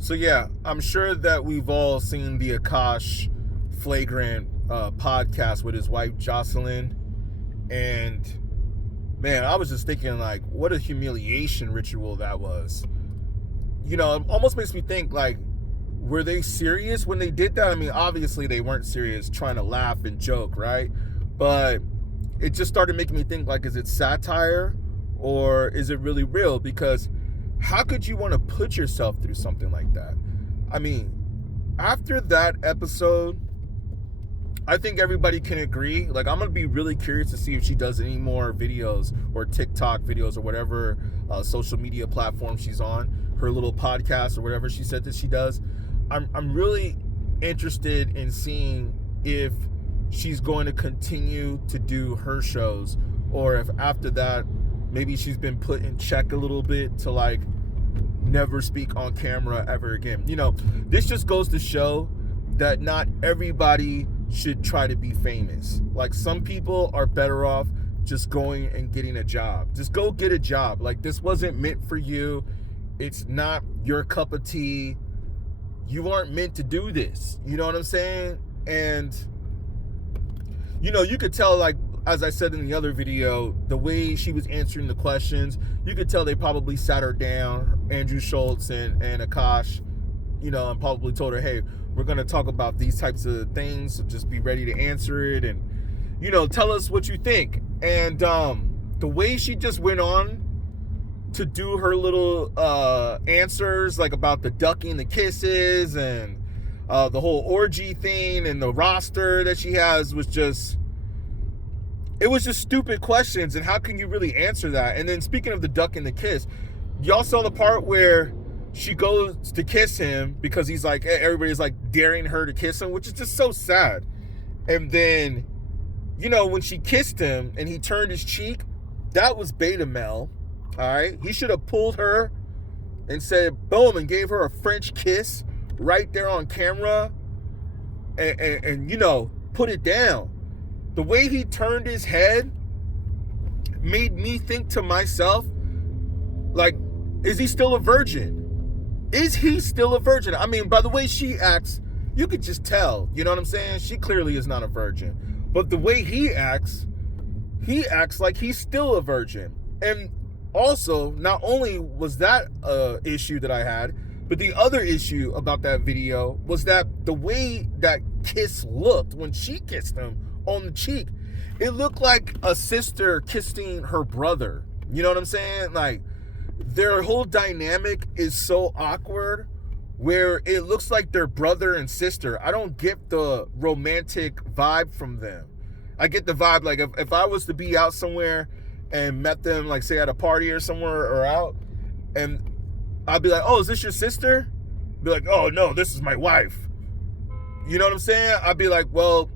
So yeah, I'm sure that we've all seen the Akaash Flagrant podcast with his wife Jocelyn, and man, I was just thinking like, what a humiliation ritual that was. You know, it almost makes me think like, were they serious when they did that? I mean, obviously they weren't serious, trying to laugh and joke, right? But it just started making me think like, is it satire or is it really real? Because how could you want to put yourself through something like that? I mean, after that episode, I think everybody can agree. Like, I'm gonna be really curious to see if she does any more videos or TikTok videos or whatever social media platform she's on, her little podcast or whatever she said that she does. I'm really interested in seeing if she's going to continue to do her shows, or if after that maybe she's been put in check a little bit to like never speak on camera ever again. You know, this just goes to show that not everybody should try to be famous. Like, some people are better off just going and getting a job. Just go get a job. Like, this wasn't meant for you. It's not your cup of tea. You aren't meant to do this. You know what I'm saying? And, you know, you could tell, like, as I said in the other video, the way she was answering the questions, you could tell they probably sat her down, Andrew Schultz and Akaash, you know, and probably told her, hey, we're going to talk about these types of things, so just be ready to answer it, and, you know, tell us what you think. And the way she just went on to do her little answers, like about the ducking the kisses and the whole orgy thing and the roster that she has, was just, it was just stupid questions. And how can you really answer that? And then, speaking of the duck and the kiss, y'all saw the part where she goes to kiss him because he's like, everybody's like daring her to kiss him, which is just so sad. And then, you know, when she kissed him and he turned his cheek, that was beta male. All right, he should have pulled her and said boom and gave her a French kiss right there on camera, and you know, put it down. The way he turned his head made me think to myself, like, is he still a virgin? Is he still a virgin? I mean, by the way she acts, you could just tell. You know what I'm saying? She clearly is not a virgin. But the way he acts like he's still a virgin. And also, not only was that an issue that I had, but the other issue about that video was that the way that kiss looked when she kissed him on the cheek, it looked like a sister kissing her brother. You know what I'm saying? Like, their whole dynamic is so awkward where it looks like they're brother and sister. I don't get the romantic vibe from them. I get the vibe, like, if I was to be out somewhere and met them, like, say at a party or somewhere or out, and I'd be like, oh, is this your sister? Be like, oh, no, this is my wife. You know what I'm saying? I'd be like, well,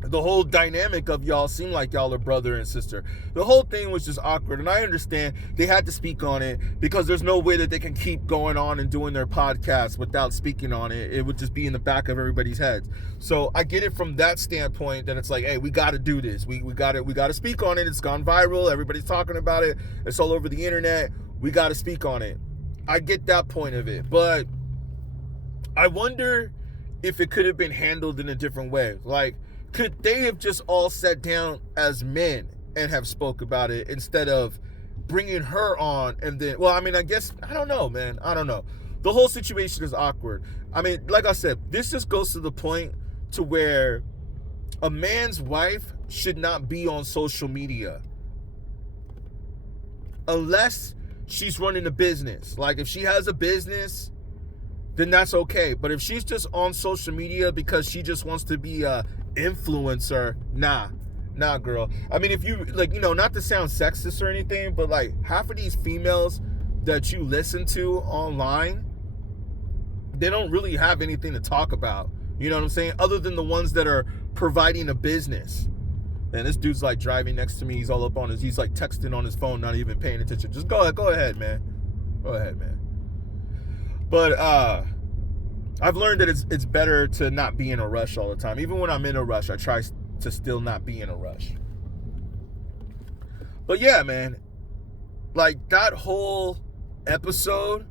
the whole dynamic of y'all seem like y'all are brother and sister. The whole thing was just awkward, and I understand they had to speak on it because there's no way that they can keep going on and doing their podcast without speaking on it. It would just be in the back of everybody's heads. So I get it from that standpoint, that it's like, hey, we got to do this. We got to speak on it. It's gone viral. Everybody's talking about it. It's all over the internet. We got to speak on it. I get that point of it, but I wonder if it could have been handled in a different way. Like, could they have just all sat down as men and have spoke about it instead of bringing her on and then, well, I mean, I guess, I don't know, man. I don't know. The whole situation is awkward. I mean, like I said, this just goes to the point to where a man's wife should not be on social media unless she's running a business. Like, if she has a business, then that's okay. But if she's just on social media because she just wants to be a influencer, nah, girl. I mean, if you, like, you know, not to sound sexist or anything, but like, half of these females that you listen to online, they don't really have anything to talk about. You know what I'm saying? Other than the ones that are providing a business. And this dude's like driving next to me. He's all up on he's like texting on his phone, not even paying attention. Just go ahead, man. Go ahead, man. But I've learned that it's better to not be in a rush all the time. Even when I'm in a rush, I try to still not be in a rush. But yeah, man, like, that whole episode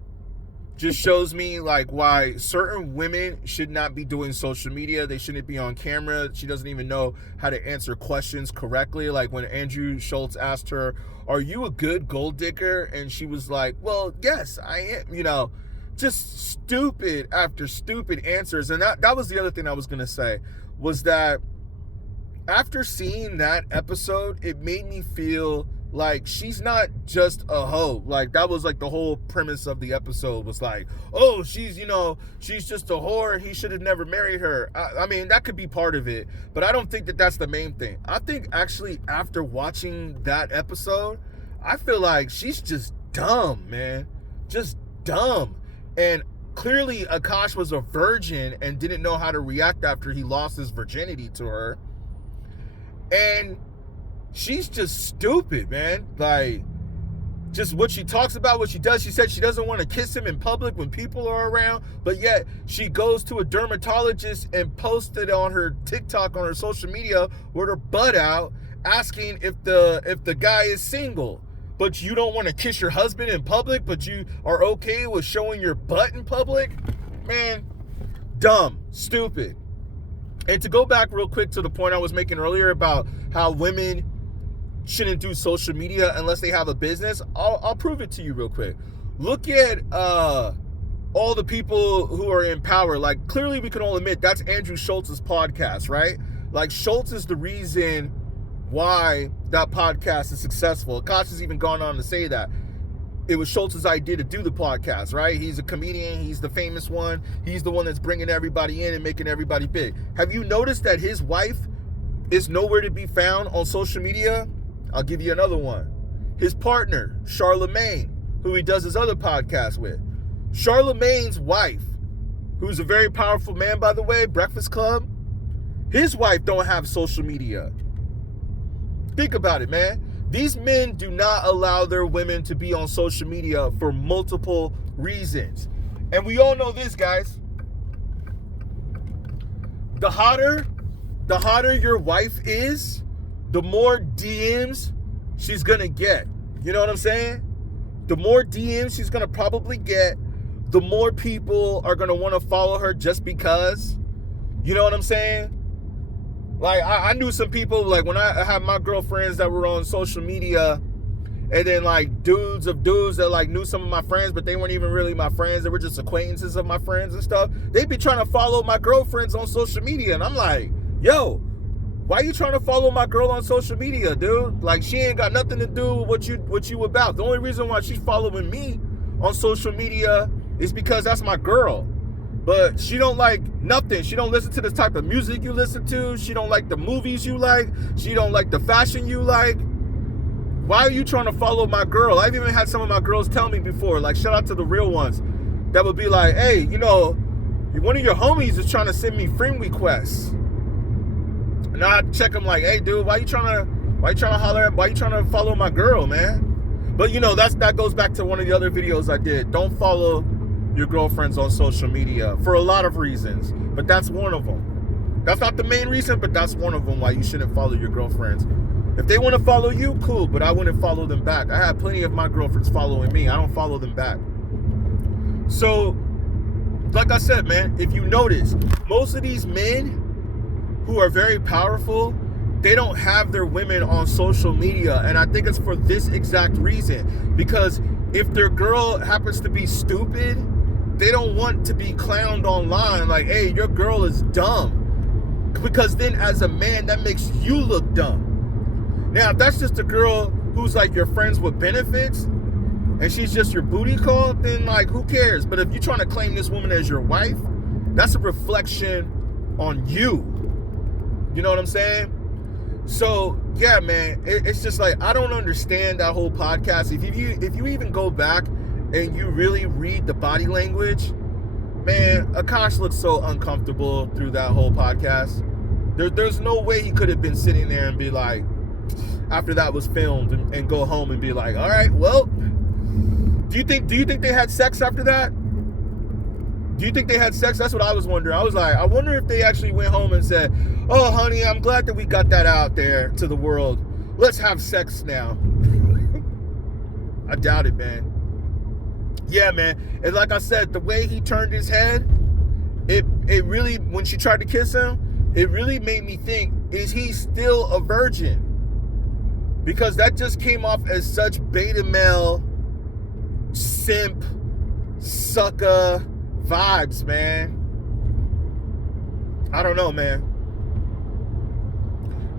just shows me like why certain women should not be doing social media. They shouldn't be on camera. She doesn't even know how to answer questions correctly. Like when Andrew Schultz asked her, "Are you a good gold digger?" and she was like, "Well, yes, I am." Just stupid after stupid answers. And that was the other thing I was gonna say, was that after seeing that episode, it made me feel like she's not just a hoe. Like that was like the whole premise of the episode, was like, oh, she's just a whore. He should have never married her. I mean, that could be part of it, but I don't think that that's the main thing. I think actually after watching that episode, I feel like she's just dumb, man. Just dumb. And clearly Akaash was a virgin and didn't know how to react after he lost his virginity to her. And she's just stupid, man. Like, just what she talks about, what she does. She said she doesn't want to kiss him in public when people are around, but yet she goes to a dermatologist and posted on her TikTok, on her social media, with her butt out, asking if the guy is single. But you don't want to kiss your husband in public, but you are okay with showing your butt in public? Man, dumb, stupid. And to go back real quick to the point I was making earlier about how women shouldn't do social media unless they have a business, I'll prove it to you real quick. Look at all the people who are in power. Like, clearly we can all admit that's Andrew Schultz's podcast, right? Like, Schultz is the reason why that podcast is successful. Akaash has even gone on to say that it was Schultz's idea to do the podcast, right? He's a comedian. He's the famous one. He's the one that's bringing everybody in and making everybody big. Have you noticed that his wife is nowhere to be found on social media? I'll give you another one. His partner, Charlemagne, who he does his other podcast with. Charlemagne's wife, who's a very powerful man, by the way, Breakfast Club, his wife don't have social media. Think about it, man. These men do not allow their women to be on social media for multiple reasons. And we all know this, guys. The hotter your wife is, the more DMs she's gonna get. You know what I'm saying? The more DMs she's gonna probably get, the more people are gonna want to follow her just because. You know what I'm saying? Like, I knew some people, like, when I had my girlfriends that were on social media, and then, like, dudes that, like, knew some of my friends, but they weren't even really my friends. They were just acquaintances of my friends and stuff. They'd be trying to follow my girlfriends on social media, and I'm like, yo, why are you trying to follow my girl on social media, dude? Like, she ain't got nothing to do with what you about. The only reason why she's following me on social media is because that's my girl. But she don't like nothing. She don't listen to the type of music you listen to. She don't like the movies you like. She don't like the fashion you like. Why are you trying to follow my girl? I've even had some of my girls tell me before, like, shout out to the real ones, that would be like, hey, one of your homies is trying to send me friend requests. And I'd check them like, hey, dude, why you trying to holler at, why you trying to follow my girl, man? But that goes back to one of the other videos I did. Don't follow your girlfriends on social media for a lot of reasons, but that's one of them. That's not the main reason, but that's one of them why you shouldn't follow your girlfriends. If they want to follow you, cool, but I wouldn't follow them back. I have plenty of my girlfriends following me. I don't follow them back. So, like I said, man, if you notice, most of these men who are very powerful, they don't have their women on social media, and I think it's for this exact reason. Because if their girl happens to be stupid, they don't want to be clowned online like, hey, your girl is dumb. Because then as a man, that makes you look dumb. Now, if that's just a girl who's like your friends with benefits and she's just your booty call, then like, who cares? But if you're trying to claim this woman as your wife, that's a reflection on you. You know what I'm saying? So, yeah, man, it's just like, I don't understand that whole podcast. If you even go back and you really read the body language, man, Akaash looks so uncomfortable through that whole podcast. There's no way he could have been sitting there and be like, after that was filmed, and go home and be like, all right, well, do you think they had sex after that? Do you think they had sex? That's what I was wondering. I was like, I wonder if they actually went home and said, oh, honey, I'm glad that we got that out there to the world. Let's have sex now. I doubt it, man. Yeah, man. And like I said, the way he turned his head, it really, when she tried to kiss him, it really made me think, is he still a virgin? Because that just came off as such beta male, simp, sucker vibes, man. I don't know, man.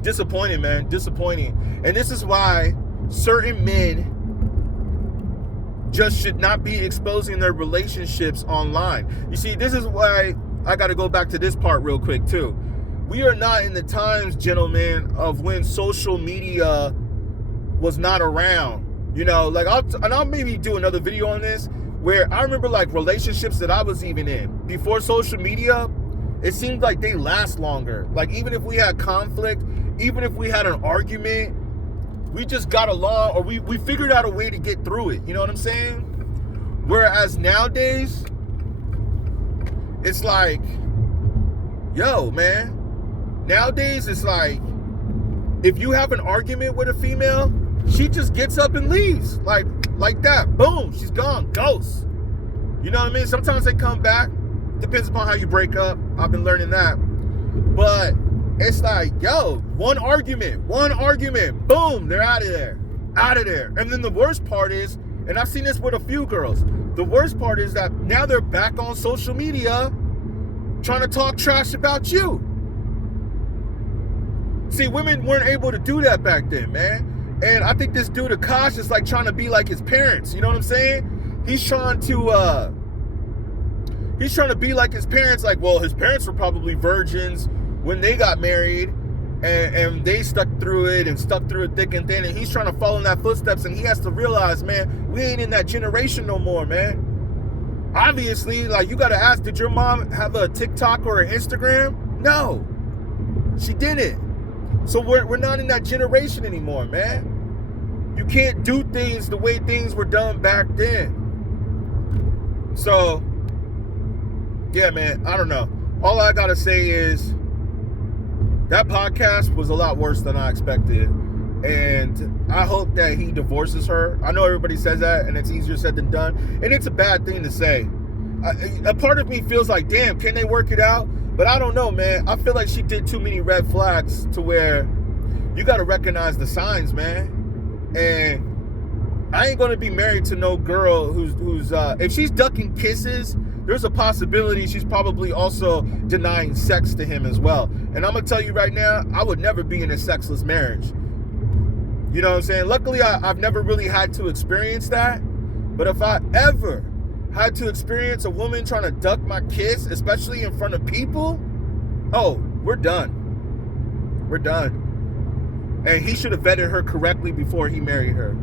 Disappointing, man. Disappointing. And this is why certain men just should not be exposing their relationships online. You see, this is why I got to go back to this part real quick too. We are not in the times, gentlemen, of when social media was not around. You know, like I'll maybe do another video on this, where I remember like relationships that I was even in before social media. It seemed like they last longer. Like even if we had conflict, even if we had an argument, we just got along, or we figured out a way to get through it. You know what I'm saying? Whereas nowadays, it's like, yo, man. Nowadays, it's like, if you have an argument with a female, she just gets up and leaves. Like that. Boom. She's gone. Ghost. You know what I mean? Sometimes they come back. Depends upon how you break up. I've been learning that. But it's like, yo, one argument, boom, they're out of there. And then the worst part is, and I've seen this with a few girls, the worst part is that now they're back on social media trying to talk trash about you. See, women weren't able to do that back then, man. And I think this dude Akaash is like trying to be like his parents. You know what I'm saying? He's trying to be like his parents. Like, well, his parents were probably virgins when they got married, and they stuck through it thick and thin, and he's trying to follow in that footsteps, and he has to realize, man, we ain't in that generation no more, man. Obviously, like, you gotta ask, did your mom have a TikTok or an Instagram? No, she didn't. So we're not in that generation anymore, man. You can't do things the way things were done back then. So yeah, man, I don't know. All I gotta say is that podcast was a lot worse than I expected. And I hope that he divorces her. I know everybody says that, and it's easier said than done. And it's a bad thing to say. A part of me feels like, damn, can they work it out? But I don't know, man. I feel like she did too many red flags to where you got to recognize the signs, man. And I ain't going to be married to no girl who's if she's ducking kisses, there's a possibility she's probably also denying sex to him as well. And I'm going to tell you right now, I would never be in a sexless marriage. You know what I'm saying? Luckily, I've never really had to experience that. But if I ever had to experience a woman trying to duck my kiss, especially in front of people, oh, we're done. We're done. And he should have vetted her correctly before he married her.